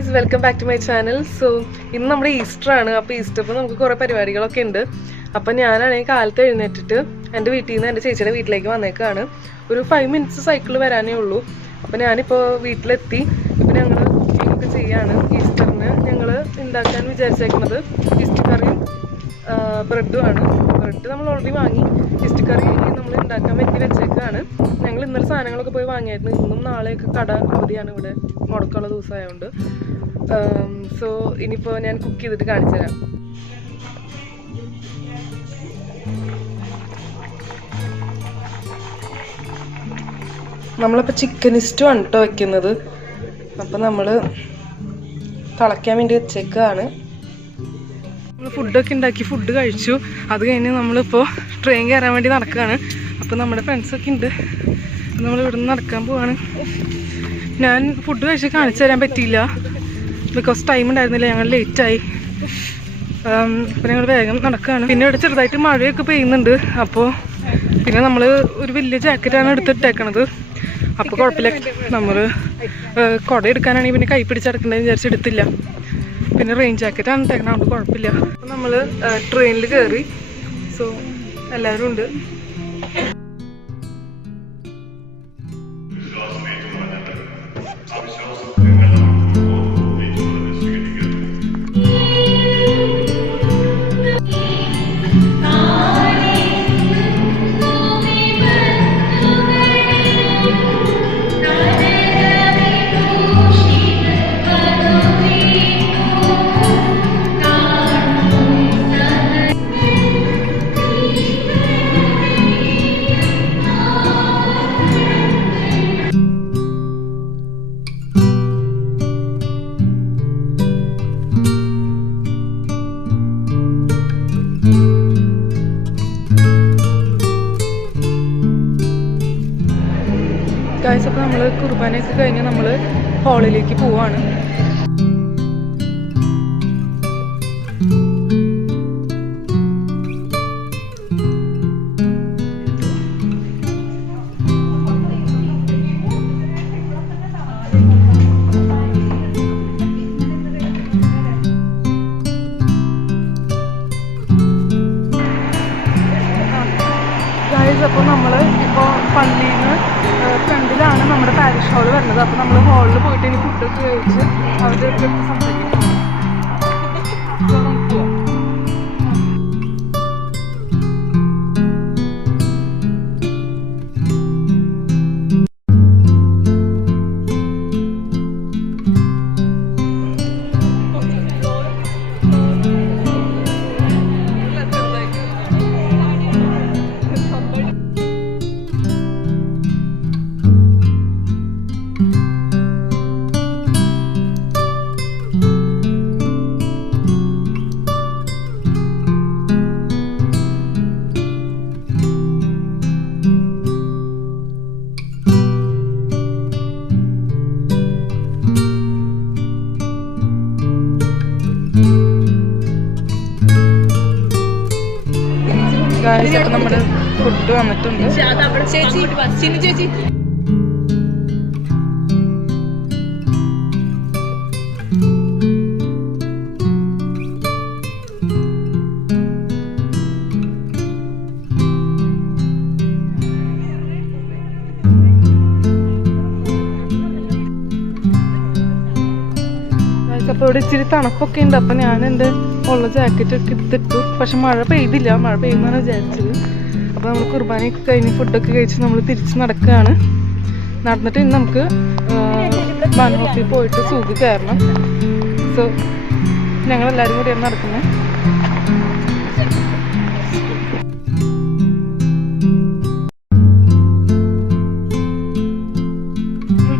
guys, welcome back to my channel. So ഇന്ന് നമ്മുടെ Easter ആണ്. അപ്പോൾ ഈസ്റ്ററിന് നമുക്ക് കുറേ പരിപാടികളൊക്കെ ഉണ്ട്. അപ്പോൾ ഞാനാണെങ്കിൽ കാലത്ത് എഴുന്നേറ്റിട്ട് എൻ്റെ വീട്ടിൽ നിന്ന് എൻ്റെ ചേച്ചിയുടെ വീട്ടിലേക്ക് വന്നേക്കാണ്. ഒരു 5 മിനിറ്റ്സ് സൈക്കിൾ വരാനേ ഉള്ളൂ. അപ്പോൾ ഞാനിപ്പോൾ വീട്ടിലെത്തി. ഇപ്പോൾ ഞങ്ങൾ കുക്കിംഗ് ഒക്കെ ചെയ്യാണ്. ഈസ്റ്ററിന് ഞങ്ങൾ ഉണ്ടാക്കാൻ വിചാരിച്ചേക്കുന്നത് ഈസ്റ്റർ കറിയും ബ്രെഡുമാണ്. ബ്രെഡ് നമ്മൾ ഓൾറെഡി വാങ്ങി. ഈസ്റ്റർ കറി നമ്മൾ ഉണ്ടാക്കാൻ വേണ്ടി വെച്ചേക്കാണ്. ഞങ്ങൾ ഇന്നലെ സാധനങ്ങളൊക്കെ പോയി വാങ്ങിയായിരുന്നു. ഇന്നും നാളെയൊക്കെ കട അവധിയാണ് ഇവിടെ, മുടക്കമുള്ള ദിവസമായതുകൊണ്ട്. സോ ഇനിയിപ്പോൾ ഞാൻ കുക്ക് ചെയ്തിട്ട് കാണിച്ചു തരാം. നമ്മളിപ്പോൾ ചിക്കൻ ഇസ്റ്റു ആണ് കേട്ടോ വയ്ക്കുന്നത്. അപ്പം നമ്മൾ തിളയ്ക്കാൻ വേണ്ടി വെച്ചേക്കാണ്. നമ്മൾ ഫുഡൊക്കെ ഉണ്ടാക്കി ഫുഡ് കഴിച്ചു. അത് കഴിഞ്ഞ് നമ്മളിപ്പോൾ ട്രെയിൻ കയറാൻ വേണ്ടി നടക്കുകയാണ്. അപ്പോൾ നമ്മുടെ ഫ്രണ്ട്സൊക്കെ ഉണ്ട്. നമ്മൾ ഇവിടെ നിന്ന് നടക്കാൻ പോവാണ്. ഞാൻ ഫുഡ് കഴിച്ച് കാണിച്ചു തരാൻ പറ്റിയില്ല, ബിക്കോസ് ടൈം ഉണ്ടായിരുന്നില്ല. ഞങ്ങൾ ലേറ്റായി. അപ്പോൾ ഞങ്ങൾ വേഗം നടക്കുകയാണ്. പിന്നെ ഇവിടെ ചെറുതായിട്ട് മഴയൊക്കെ പെയ്യുന്നുണ്ട്. അപ്പോൾ പിന്നെ നമ്മൾ ഒരു വലിയ ജാക്കറ്റാണ് എടുത്തിട്ടേക്കണത്. അപ്പോൾ കുഴപ്പമില്ല. നമ്മൾ കുട എടുക്കാനാണെങ്കിൽ പിന്നെ കൈ പിടിച്ചടക്കണ്ടെന്ന് വിചാരിച്ചെടുത്തില്ല. പിന്നെ റെയിൻ ജാക്കറ്റാണ് ഇട്ടേക്കണം, അതുകൊണ്ട് കുഴപ്പമില്ല. അപ്പോൾ നമ്മൾ ട്രെയിനിൽ കയറി. സോ എല്ലാവരും ഉണ്ട്. ഗായ്സ്, അപ്പോൾ നമ്മൾ കുർബാനയൊക്കെ കഴിഞ്ഞ് നമ്മൾ ഹാളിലേക്ക് പോവാണ്. ഗായ്സ്, അപ്പോൾ നമ്മൾ ഇപ്പോൾ പള്ളിയിൽ നിന്ന് ഫ്രണ്ടിലാണ് നമ്മുടെ പാരിഷ് ഹാൾ വരുന്നത്. അപ്പോൾ നമ്മൾ ഹാളിൽ പോയിട്ട് ഇനി ഫുഡൊക്കെ കഴിച്ച് അവരുടെ അടുത്ത് സംസാരിക്കും. അപ്പോൾ നമ്മുടെ ഫുഡ് വന്നിട്ടുണ്ട്. ചേച്ചി അപ്പോൾ ഇവിടെ ഇച്ചിരി തണുപ്പൊക്കെ ഉണ്ട്. അപ്പം ഞാൻ എൻ്റെ ഉള്ള ജാക്കറ്റൊക്കെ എടുത്തിട്ടു. പക്ഷെ മഴ പെയ്തില്ല. മഴ പെയ്യുന്നതാണ് വിചാരിച്ചത്. അപ്പോൾ നമ്മൾ കുർബാനയൊക്കെ കഴിഞ്ഞ് ഫുഡൊക്കെ കഴിച്ച് നമ്മൾ തിരിച്ച് നടക്കുകയാണ്. നടന്നിട്ട് ഇന്ന് നമുക്ക് ബാൻഹോഫിൽ പോയിട്ട് സൂക്ക് കയറണം. സോ ഞങ്ങളെല്ലാവരും കൂടിയാണ് നടക്കുന്നത്.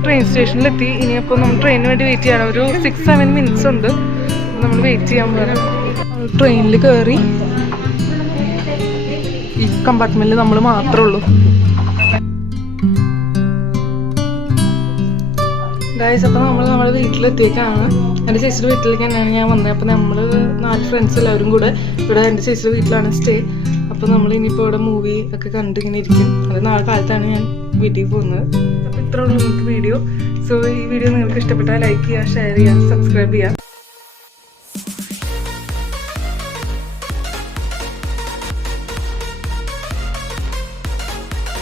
ട്രെയിൻ സ്റ്റേഷനിലെത്തി. ഇനിയപ്പോൾ നമ്മൾ ട്രെയിനിന് വേണ്ടി വെയിറ്റ് ചെയ്യണം. ഒരു 6-7 മിനിറ്റ്സ് ഉണ്ട്. നമ്മൾ വെയിറ്റ് ചെയ്യാൻ പോകാം. ട്രെയിനിൽ കയറി. ഈ കമ്പാർട്ട്മെന്റിൽ നമ്മൾ മാത്രമേ ഉള്ളൂ. ഗായ്സ്, അപ്പോൾ നമ്മൾ നമ്മുടെ വീട്ടിലെത്തിയേക്കാണ്. എൻ്റെ ചേച്ചിയുടെ വീട്ടിലേക്ക് തന്നെയാണ് ഞാൻ വന്നത്. അപ്പോൾ നമ്മൾ 4 ഫ്രണ്ട്സ് എല്ലാവരും കൂടെ ഇവിടെ എൻ്റെ ചേച്ചിയുടെ വീട്ടിലാണ് സ്റ്റേ. അപ്പോൾ നമ്മൾ ഇനിയിപ്പോൾ ഇവിടെ മൂവി ഒക്കെ കണ്ടിങ്ങനെ ഇരിക്കും. അത് നാളെ കാലത്താണ് ഞാൻ വീട്ടിൽ പോകുന്നത്. അപ്പോൾ ഇത്രയുള്ള നമുക്ക് വീഡിയോ. സോ ഈ വീഡിയോ നിങ്ങൾക്ക് ഇഷ്ടപ്പെട്ടാൽ ലൈക്ക് ചെയ്യുക, ഷെയർ ചെയ്യുക, സബ്സ്ക്രൈബ് ചെയ്യുക.